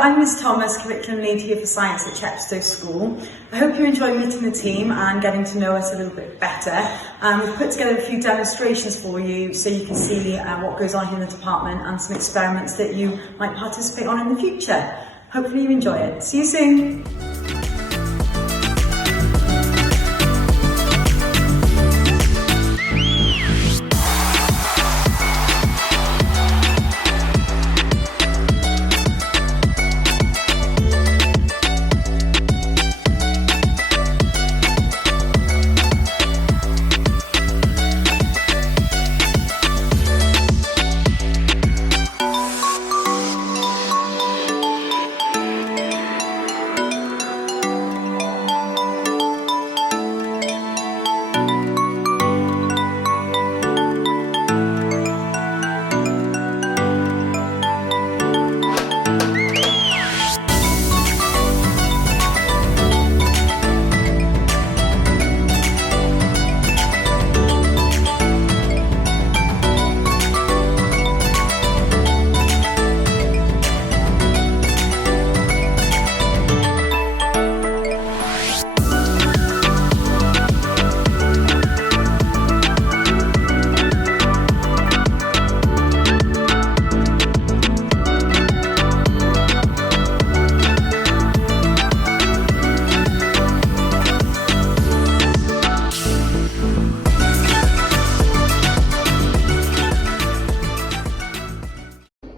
I'm Miss Thomas, Curriculum Lead here for Science at Chepstow School. I hope you enjoy meeting the team and getting to know us a little bit better. We've put together a few demonstrations for you so you can see what goes on here in the department and some experiments that you might participate on in the future. Hopefully you enjoy it. See you soon!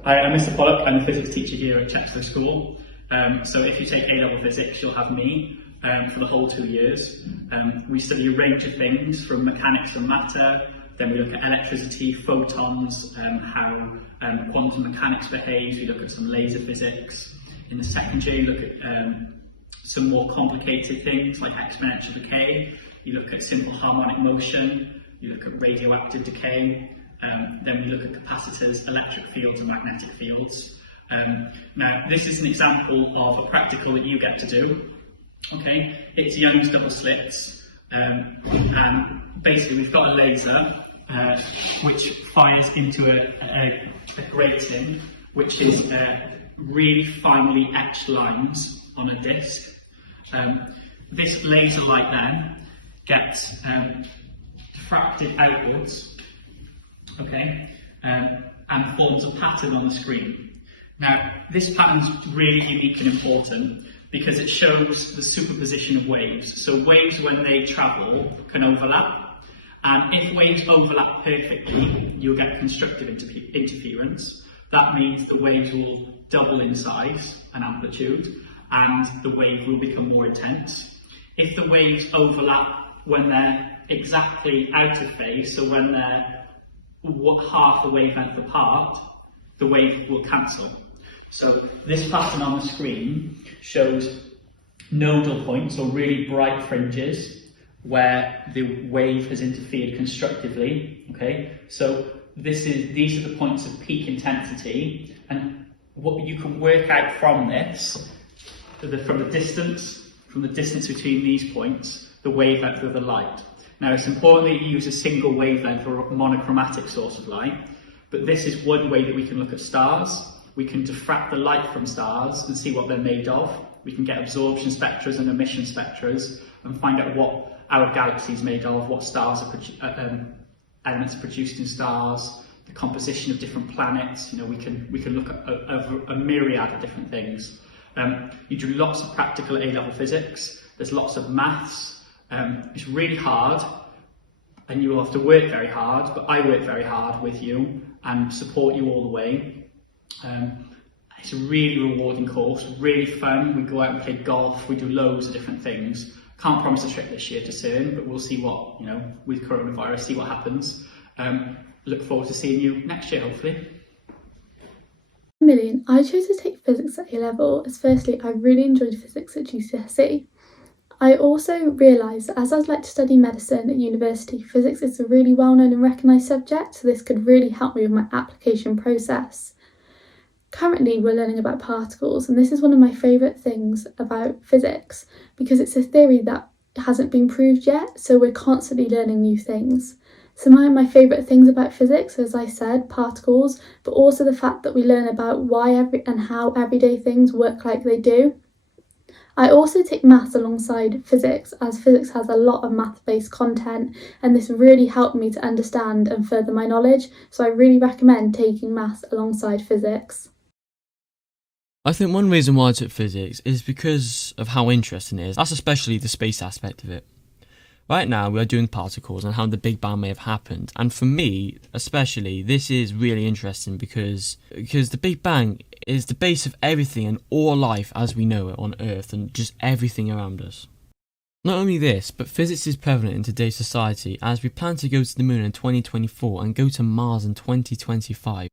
Hi, I'm Mr. Pollock. I'm the physics teacher here at Chepstow School. So if you take A-level physics, you'll have me for the whole 2 years. We study a range of things from mechanics and matter, then we look at electricity, photons, how quantum mechanics behaves, we look at some laser physics. In the second year, you look at some more complicated things like exponential decay, you look at simple harmonic motion, you look at radioactive decay. Then we look at capacitors, electric fields and magnetic fields. Now this is an example of a practical that you get to do. Okay, it's Young's double slits, and basically we've got a laser which fires into a grating which is really finely etched lines on a disc. This laser light then gets diffracted outwards. Okay, and forms a pattern on the screen. Now, this pattern is really unique and important because it shows the superposition of waves. So waves, when they travel, can overlap, and if waves overlap perfectly, you'll get constructive interference. That means the waves will double in size and amplitude, and the wave will become more intense. If the waves overlap when they're exactly out of phase, so when they're half the wavelength apart, the wave will cancel. So this pattern on the screen shows nodal points, or really bright fringes, where the wave has interfered constructively. Okay, so these are the points of peak intensity, and what you can work out from this, from the distance between these points, the wavelength of the light. Now, it's important that you use a single wavelength or a monochromatic source of light, but this is one way that we can look at stars. We can diffract the light from stars and see what they're made of. We can get absorption spectras and emission spectras and find out what our galaxy is made of, what stars are elements produced in stars, the composition of different planets. You know, we can look at a myriad of different things. You do lots of practical A-level physics. There's lots of maths. It's really hard, and you will have to work very hard, but I work very hard with you and support you all the way. It's a really rewarding course, really fun. We go out and play golf, we do loads of different things. Can't promise a trip this year to CERN, but we'll see what, with coronavirus, see what happens. Look forward to seeing you next year, hopefully. Million. I chose to take physics at A-level as firstly I really enjoyed physics at GCSE. I also realised that as I'd like to study medicine at university, physics is a really well-known and recognised subject, so this could really help me with my application process. Currently we're learning about particles, and this is one of my favourite things about physics because it's a theory that hasn't been proved yet, so we're constantly learning new things. Some of my favourite things about physics, as I said, particles, but also the fact that we learn about why and how everyday things work like they do. I also take maths alongside physics, as physics has a lot of math-based content, and this really helped me to understand and further my knowledge, so I really recommend taking maths alongside physics. I think one reason why I took physics is because of how interesting it is. That's especially the space aspect of it. Right now we are doing particles and how the Big Bang may have happened, and for me especially this is really interesting because the Big Bang is the base of everything and all life as we know it on Earth and just everything around us. Not only this, but physics is prevalent in today's society as we plan to go to the moon in 2024 and go to Mars in 2025.